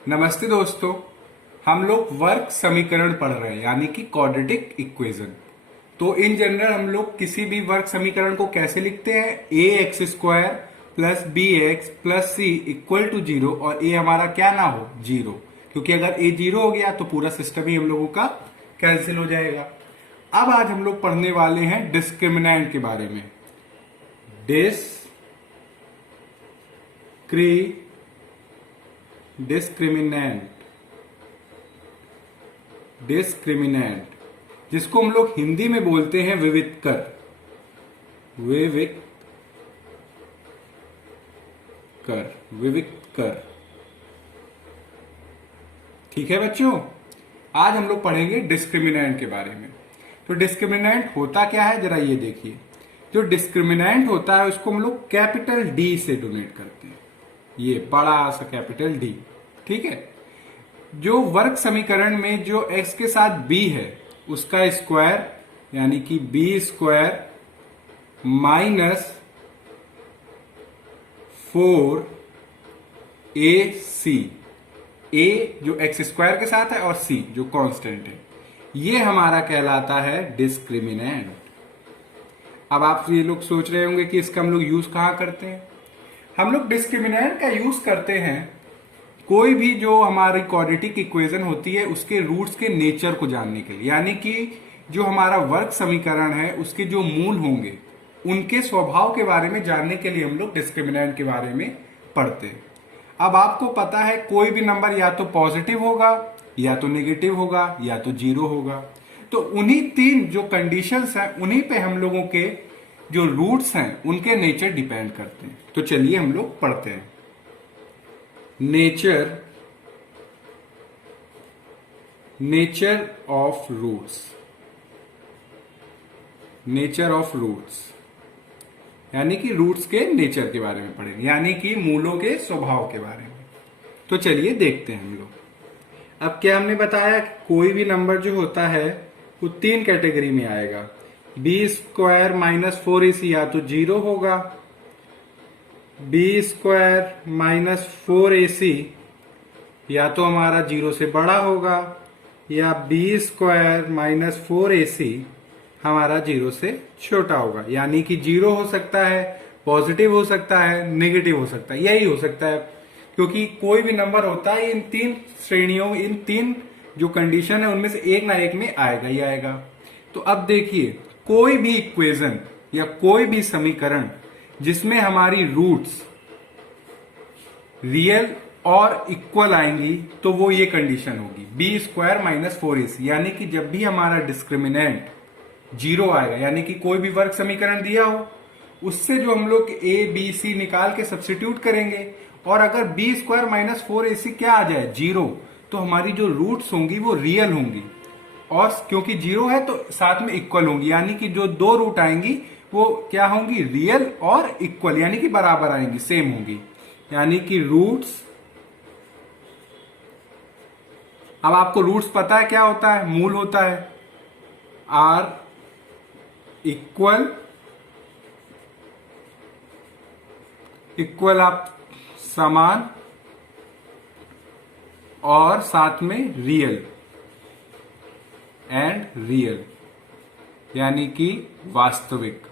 नमस्ते दोस्तों। हम लोग वर्ग समीकरण पढ़ रहे हैं यानी कि क्वाड्रेटिक इक्वेशन। तो इन जनरल हम लोग किसी भी वर्ग समीकरण को कैसे लिखते हैं, a x square plus b x plus c equal to zero और ए हमारा क्या ना हो, जीरो। क्योंकि अगर ए जीरो हो गया तो पूरा सिस्टम ही हम लोगों का कैंसिल हो जाएगा। अब आज हम लोग पढ़ने वाले हैं डिस्क्रिमिनेंट के बारे में। डिस्क्रिमिनेंट जिसको हम लोग हिंदी में बोलते हैं विविक्तर। ठीक है बच्चों, आज हम लोग पढ़ेंगे डिस्क्रिमिनेंट के बारे में। तो डिस्क्रिमिनेंट होता क्या है, जरा ये देखिए। जो डिस्क्रिमिनेंट होता है उसको हम लोग कैपिटल डी से डोनेट करते हैं, ये बड़ा सा कैपिटल डी। ठीक है। जो वर्ग समीकरण में जो x के साथ b है उसका स्क्वायर यानी कि b square minus 4ac, a जो x स्क्वायर के साथ है और c जो कांस्टेंट है, ये हमारा कहलाता है डिस्क्रिमिनेंट। अब आप ये लोग सोच रहे होंगे कि इसका हम लोग यूज कहां करते हैं। हम लोग डिस्क्रिमिनेंट का यूज करते हैं कोई भी जो हमारी क्वाड्रेटिक इक्वेशन होती है उसके रूट्स के नेचर को जानने के लिए, यानी कि जो हमारा वर्ग समीकरण है उसके जो मूल होंगे उनके स्वभाव के बारे में जानने के लिए हम लोग डिस्क्रिमिनेंट के बारे में पढ़ते हैं। अब आपको पता है कोई भी नंबर या तो पॉजिटिव होगा या तो नेगेटिव होगा या तो जीरो होगा। तो उन्हीं तीन जो कंडीशंस हैं उन्हीं पे हम लोगों के जो रूट्स हैं उनके नेचर डिपेंड करते हैं। तो चलिए हम लोग पढ़ते हैं। नेचर ऑफ रूट्स यानी कि रूट्स के नेचर के बारे में पढ़ेंगे, यानी कि मूलों के स्वभाव के बारे में। तो चलिए देखते हैं हम लोग। अब क्या हमने बताया कि कोई भी नंबर जो होता है वो तीन कैटेगरी में आएगा। बी स्क्वायर माइनस 4ac या तो जीरो होगा, बी स्क्वायर माइनस 4ac या तो हमारा जीरो से बड़ा होगा, या बी स्क्वायर माइनस 4ac हमारा जीरो से छोटा होगा। यानी कि जीरो हो सकता है, पॉजिटिव हो सकता है, नेगेटिव हो सकता है, यही हो सकता है। क्योंकि कोई भी नंबर होता है इन तीन श्रेणियों, इन तीन जो कंडीशन है उनमें से एक ना एक में आएगा ही आएगा। तो अब देखिए, कोई भी इक्वेशन या कोई भी समीकरण जिसमें हमारी रूट्स रियल और इक्वल आएंगी तो वो ये कंडीशन होगी, बी स्क्वायर माइनस 4ac। यानी कि जब भी हमारा डिस्क्रिमिनेंट जीरो आएगा, यानी कि कोई भी वर्ग समीकरण दिया हो उससे जो हम लोग a b c निकाल के सब्स्टिट्यूट करेंगे, और अगर बी स्क्वायर माइनस 4ac क्या आ जाए, जीरो, तो हमारी जो रूट्स होंगी वो रियल होंगी। और क्योंकि जीरो है तो साथ में इक्वल होंगी, यानी कि जो दो रूट आएंगी वो क्या होंगी, रियल और इक्वल, यानी कि बराबर आएंगी, सेम होंगी। यानी कि रूट्स, अब आपको रूट्स पता है क्या होता है, मूल होता है, आर इक्वल आप समान और साथ में रियल यानी कि वास्तविक।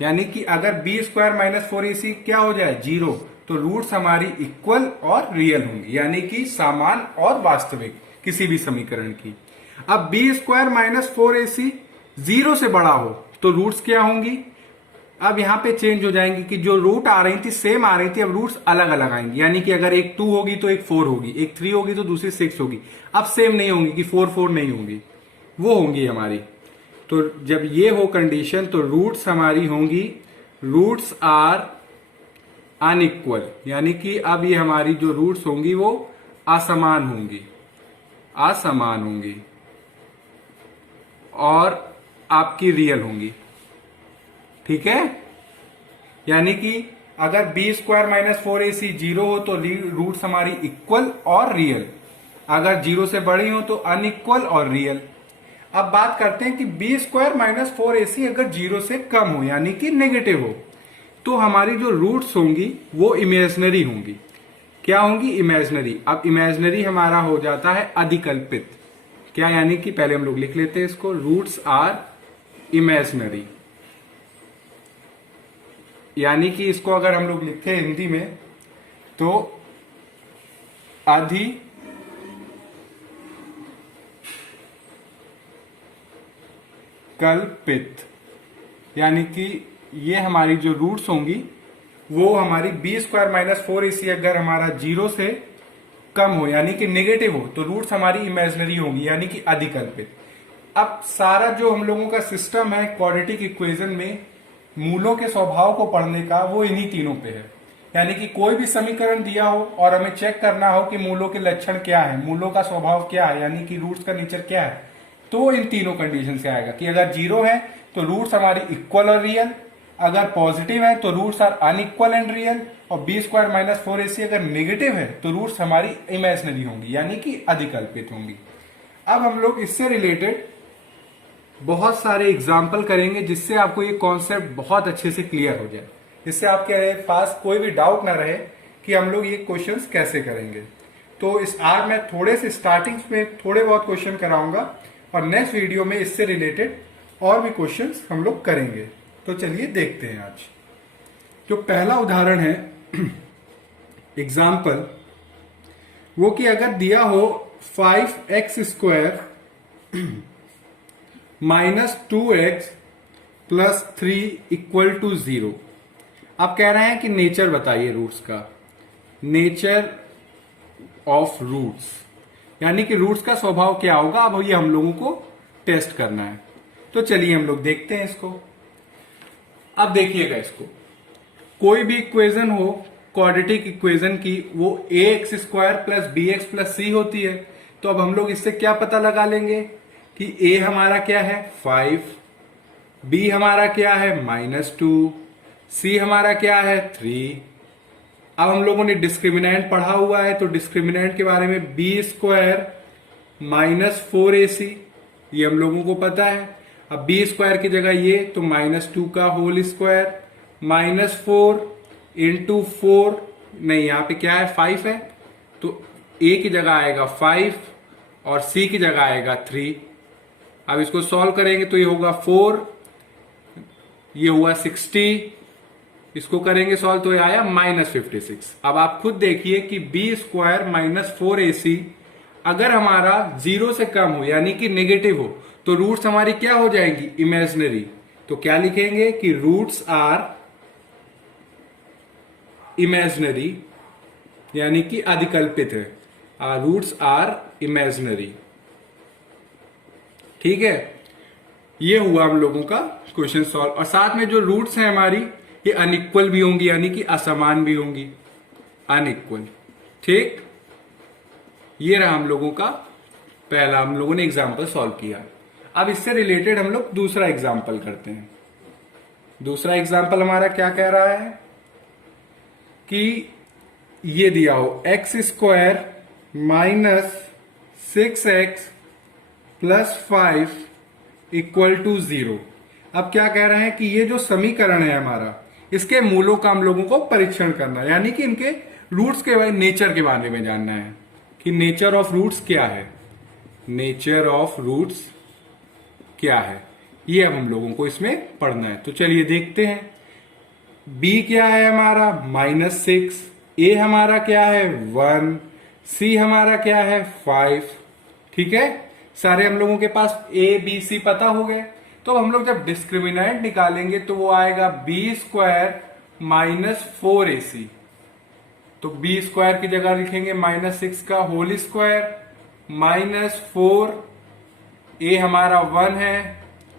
यानी कि अगर बी स्क्वायर माइनस 4ac क्या हो जाए, जीरो, तो रूट्स हमारी इक्वल और रियल होंगी, यानी कि समान और वास्तविक किसी भी समीकरण की। अब B square minus 4ac zero से बड़ा हो तो रूट्स क्या होंगी, अब यहां पे चेंज हो जाएंगी कि जो रूट आ रही थी सेम आ रही थी, अब रूट्स अलग अलग आएंगी। यानी कि अगर एक 2 होगी तो एक 4 होगी, एक 3 होगी तो दूसरी 6 होगी। अब सेम नहीं होंगी कि 4 नहीं होंगी, वो होंगी हमारी। तो जब ये हो कंडीशन तो रूट्स हमारी होंगी, रूट्स आर अनइक्वल, यानी कि अब ये हमारी जो रूट्स होंगी वो असमान होंगी और आपकी रियल होंगी। ठीक है। यानी कि अगर B square minus 4ac zero हो तो रूट्स हमारी इक्वल और रियल, अगर जीरो से बड़ी हो तो अनइक्वल और रियल। अब बात करते हैं कि बी स्क्वायर माइनस 4ac अगर 0 से कम हो यानी कि नेगेटिव हो, तो हमारी जो रूट्स होंगी वो इमेजनरी होंगी। क्या होंगी? इमेजनरी। अब इमेजनरी हमारा हो जाता है अधिकल्पित। क्या? यानी कि पहले हम लोग लिख लेते हैं इसको, रूट्स आर इमेजनरी। यानी कि इसको अगर हम लोग लिखें हिंदी में तो अधिकल्पित, यानी कि ये हमारी जो रूट्स होंगी वो हमारी बी स्क्वायर माइनस 4ac अगर हमारा 0 से कम हो यानी कि नेगेटिव हो तो रूट्स हमारी इमेजनरी होंगी यानी कि अधिकल्पित। अब सारा जो हम लोगों का सिस्टम है क्वाड्रेटिक इक्वेशन में मूलों के स्वभाव को पढ़ने का, वो इन्हीं तीनों पे है। यानी कि कोई भी समीकरण दिया हो और हमें चेक करना हो कि मूलों के लक्षण क्या है, मूलों का स्वभाव क्या है, यानी कि रूट्स का नेचर क्या है, तो इन तीनों कंडीशन से आएगा कि अगर 0 है तो रूट्स हमारी इक्वल और रियल, अगर पॉजिटिव है तो roots are unequal and real, और बी स्क्वायर माइनस 4ac अगर नेगेटिव है तो रूट्स हमारी इमेजनरी होंगी यानी कि अधिकल्पित होंगी। अब हम लोग इससे रिलेटेड बहुत सारे एग्जाम्पल करेंगे जिससे आपको ये कॉन्सेप्ट बहुत अच्छे से क्लियर हो जाए, जिससे आपके पास कोई भी डाउट ना रहे कि हम लोग ये क्वेश्चंस कैसे करेंगे। तो इस आज मैं थोड़े से स्टार्टिंग में थोड़े बहुत क्वेश्चन कराऊंगा और नेक्स्ट वीडियो में इससे रिलेटेड और भी क्वेश्चंस हम लोग करेंगे। तो चलिए देखते हैं आज। जो पहला उदाहरण है एग्जाम्पल, वो कि अगर दिया हो 5x square minus 2x plus 3 equal to 0। आप कह रहे हैं कि नेचर बताइए रूट्स का, नेचर ऑफ रूट्स, यानी कि रूट्स का स्वभाव क्या होगा। अब ये हम लोगों को टेस्ट करना है, तो चलिए हम लोग देखते हैं इसको। अब देखिएगा इसको, कोई भी इक्वेशन हो क्वाड्रेटिक इक्वेशन की, वो ax square plus bx plus c होती है। तो अब हम लोग इससे क्या पता लगा लेंगे कि a हमारा क्या है 5, b हमारा क्या है -2, c हमारा क्या है 3। अब हम लोगों ने डिस्क्रिमिनेंट पढ़ा हुआ है तो डिस्क्रिमिनेंट के बारे में b स्क्वायर माइनस 4ac ये हम लोगों को पता है। अब बी स्क्वायर की जगह ये तो -2 का होल स्क्वायर -4 इंटू 4, नहीं यहाँ पे क्या है 5 है, तो ए की जगह आएगा 5 और सी की जगह आएगा 3। अब इसको सॉल्व करेंगे तो ये होगा 4, ये हुआ 60, इसको करेंगे सॉल्व तो ये आया -56। अब आप खुद देखिए कि बी स्क्वायर माइनस 4ac अगर हमारा 0 से कम हो यानी कि नेगेटिव हो तो रूट्स हमारी क्या हो जाएंगी? इमेजनरी। तो क्या लिखेंगे कि रूट्स आर इमेजनरी, यानी कि अधिकल्पित है, रूट्स आर इमेजनरी। ठीक है, ये हुआ हम लोगों का क्वेश्चन सॉल्व। और साथ में जो रूट्स हैं हमारी ये अनइक्वल भी होंगी यानी कि असमान भी होंगी, अनइक्वल। ठीक, ये रहा हम लोगों का पहला, हम लोगों ने एग्जाम्पल सॉल्व किया। अब इससे रिलेटेड हम लोग दूसरा एग्जाम्पल करते हैं। दूसरा एग्जाम्पल हमारा क्या कह रहा है कि ये दिया हो x square minus 6x plus 5 equal to 0। अब क्या कह रहे हैं कि ये जो समीकरण है हमारा, इसके मूलों का हम लोगों को परीक्षण करना है, यानी कि इनके रूट्स के नेचर के बारे में जानना है कि नेचर ऑफ रूट्स क्या है, नेचर ऑफ रूट्स क्या है, ये अब हम लोगों को इसमें पढ़ना है। तो चलिए देखते हैं। b क्या है हमारा -6, a हमारा क्या है 1, c हमारा क्या है 5। ठीक है, सारे हम लोगों के पास a b c पता हो गए। तो हम लोग जब डिस्क्रिमिनेंट निकालेंगे तो वो आएगा b स्क्वायर माइनस 4ac। तो b स्क्वायर की जगह लिखेंगे -6 का होल स्क्वायर -4, a हमारा 1 है,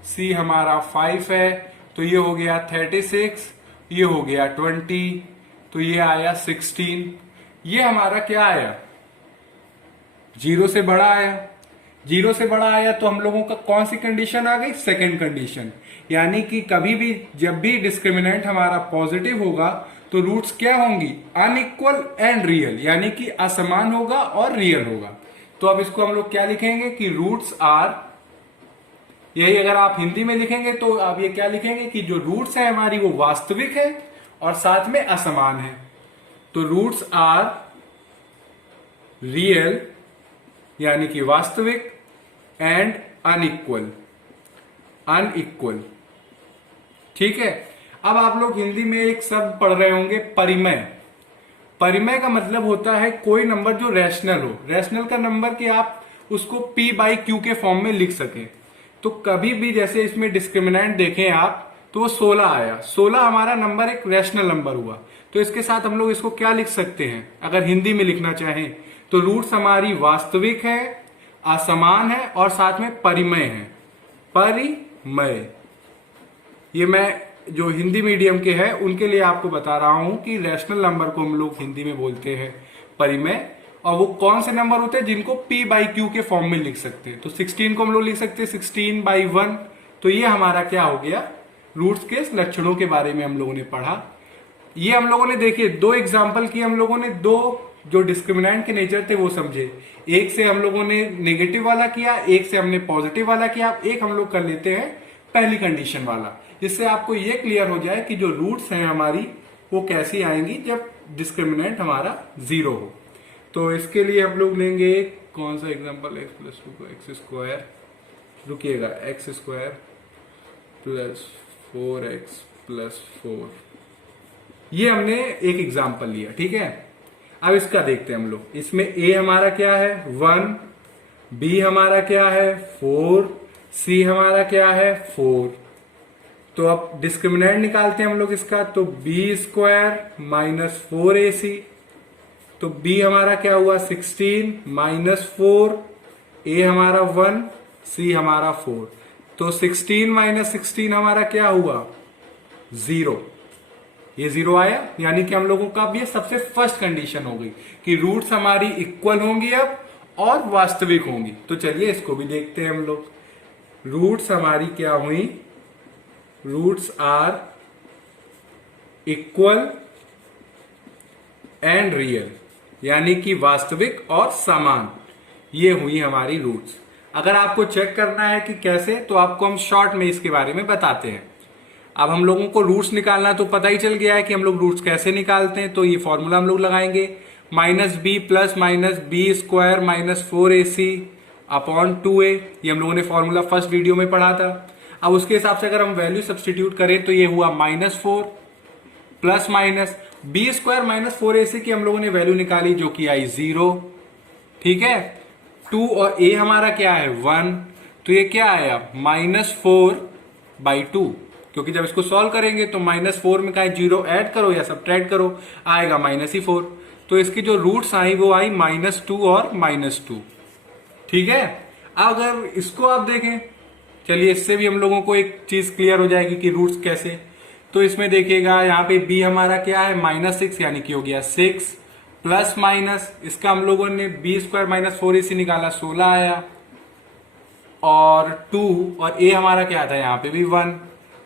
c हमारा 5 है, तो ये हो गया 36, ये हो गया 20, तो ये आया 16। ये हमारा क्या आया? 0 से बड़ा आया। 0 से बड़ा आया तो हम लोगों का कौन सी कंडीशन आ गई? सेकंड कंडीशन, यानी कि कभी भी जब भी डिस्क्रिमिनेंट हमारा पॉजिटिव होगा तो रूट्स क्या होंगी? अनइक्वल एंड रियल, यानी कि असमान होगा और रियल होगा। तो अब इसको हम लोग क्या लिखेंगे कि रूट्स आर यही अगर आप हिंदी में लिखेंगे तो आप ये क्या लिखेंगे कि जो रूट्स है हमारी वो वास्तविक है और साथ में असमान है। तो रूट्स आर रियल यानी कि वास्तविक एंड अनइक्वल, अनइक्वल। ठीक है। अब आप लोग हिंदी में एक शब्द पढ़ रहे होंगे परिमेय। परिमेय का मतलब होता है कोई नंबर जो रैशनल हो। रैशनल का नंबर कि आप उसको p बाई क्यू के फॉर्म में लिख सके। तो कभी भी जैसे इसमें डिस्क्रिमिनेंट देखें आप तो वो 16 आया, 16 हमारा नंबर एक रैशनल नंबर हुआ। तो इसके साथ हम लोग इसको क्या लिख सकते हैं अगर हिंदी में लिखना चाहें तो रूट्स हमारी वास्तविक है, असमान है और साथ में परिमेय है। परिमेय, ये मैं जो हिंदी मीडियम के हैं उनके लिए आपको बता रहा हूं कि रैशनल नंबर को हम लोग हिंदी में बोलते हैं परिमेय। और वो कौन से नंबर होते हैं जिनको p बाई क्यू के फॉर्म में लिख सकते हैं। तो 16 को हम लोग लिख सकते हैं 16 बाई 1। तो ये हमारा क्या हो गया, रूट्स के लक्षणों के बारे में हम लोगों ने पढ़ा। ये हम लोगों ने देखिए 2 एग्जाम्पल किए हम लोगों ने, 2 जो डिस्क्रिमिनेंट के नेचर थे वो समझे। एक से हम लोगों ने नेगेटिव वाला किया, एक से हमने पॉजिटिव वाला किया। एक हम लोग कर लेते हैं पहली कंडीशन वाला, जिससे आपको ये क्लियर हो जाए कि जो रूट्स हैं हमारी वो कैसी आएंगी जब डिस्क्रिमिनेंट हमारा 0 हो। तो इसके लिए हम लोग लेंगे कौन सा एग्जांपल, x प्लस 2 को एक्स स्क्वायर, रुकिएगा, x square plus 4x plus 4, ये हमने एक एग्जांपल लिया। ठीक है। अब इसका देखते हैं हम लोग। इसमें a हमारा क्या है 1, b हमारा क्या है 4, c हमारा क्या है 4। तो अब डिस्क्रिमिनेंट निकालते हैं हम लोग इसका। तो b स्क्वायर माइनस 4ac, तो b हमारा क्या हुआ 16 माइनस 4, a हमारा 1, c हमारा 4। तो 16 माइनस 16 हमारा क्या हुआ 0। ये 0 आया, यानी कि हम लोगों का अब ये सबसे फर्स्ट कंडीशन हो गई कि रूट्स हमारी इक्वल होंगी अब और वास्तविक होंगी। तो चलिए इसको भी देखते हैं हम लोग। रूट्स हमारी क्या हुई, roots are equal and real, यानी कि वास्तविक और समान। ये हुई हमारी रूट्स। अगर आपको चेक करना है कि कैसे, तो आपको हम शॉर्ट में इसके बारे में बताते हैं। अब हम लोगों को रूट्स निकालना तो पता ही चल गया है कि हम लोग रूट्स कैसे निकालते हैं। तो ये फॉर्मूला हम लोग लगाएंगे minus b plus minus b square minus 4ac upon 2a। ये हम लोगों ने फॉर्मूला फर्स्ट वीडियो में पढ़ा था। अब उसके हिसाब से अगर हम वैल्यू सब्सटीट्यूट करें तो ये हुआ -4 plus minus b square minus 4ac की हम लोगों ने वैल्यू निकाली जो कि आई 0। ठीक है। 2 और a हमारा क्या है 1, तो ये क्या आया -4/2, क्योंकि जब इसको सॉल्व करेंगे तो -4 में का 0 ऐड करो या सब्ट्रैक्ट करो, आएगा -4। तो इसकी जो रूट्स आई वो आई -2 और -2। ठीक है। अगर इसको आप देखें, चलिए इससे भी हम लोगों को एक चीज क्लियर हो जाएगी कि रूट्स कैसे। तो इसमें देखिएगा यहाँ पे b हमारा क्या है -6, यानी कि हो गया 6 प्लस माइनस इसका हम लोगों ने b स्क्वायर माइनस 4ac निकाला 16 आया, और 2 और a हमारा क्या था यहाँ पे भी 1।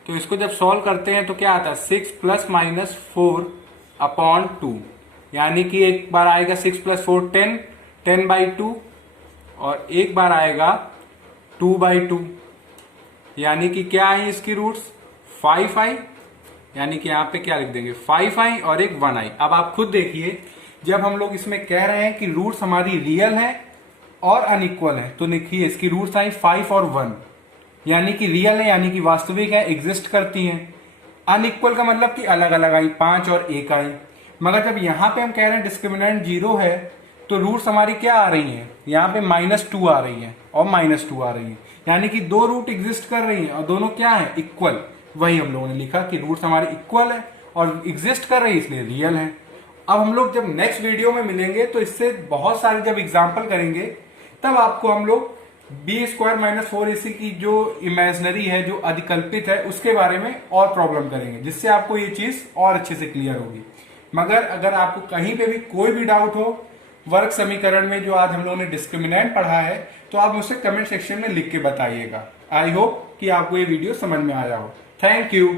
तो इसको जब सॉल्व करते हैं तो क्या आता है 6 प्लस माइनस 4 अपॉन 2, यानी कि एक बार आएगा 6 प्लस 4 10, 10/2, और एक बार आएगा 2/2, यानी कि क्या आई इसकी रूट्स 5 आई, यानी कि यहाँ पे क्या लिख देंगे 5 आई और एक 1 आई। अब आप खुद देखिए, जब हम लोग इसमें कह रहे हैं कि रूट्स हमारी रियल है और अनइक्वल है, तो देखिए इसकी रूट्स आई 5 और 1, यानी कि रियल है यानी कि वास्तविक है, एग्जिस्ट करती हैं। अनइक्वल का मतलब कि अलग अलग आई, 5 और 1 आई। मगर जब यहाँ पे हम कह रहे हैं डिस्क्रिमिनेंट 0 है तो रूट्स हमारी क्या आ रही हैं, यहाँ पे -2 आ रही है और -2 आ रही है, यानी कि 2 रूट एग्जिस्ट कर रही है और दोनों क्या है इक्वल। वही हम लोगों ने लिखा कि रूट्स हमारे इक्वल है और एग्जिस्ट कर रही है इसलिए रियल है। अब हम लोग जब नेक्स्ट वीडियो में मिलेंगे तो इससे बहुत सारे जब एग्जाम्पल करेंगे तब आपको हम लोग बी स्क्वायर माइनस 4ac की जो इमेजिनरी है, जो अधिकल्पित है, उसके बारे में और प्रॉब्लम करेंगे, जिससे आपको ये चीज और अच्छे से क्लियर होगी। मगर अगर आपको कहीं पे भी कोई भी डाउट हो वर्ग समीकरण में जो आज हम लोगों ने डिस्क्रिमिनेंट पढ़ा है, तो आप मुझसे कमेंट सेक्शन में लिख के बताइएगा। आई होप कि आपको ये वीडियो समझ में आया हो। Thank you.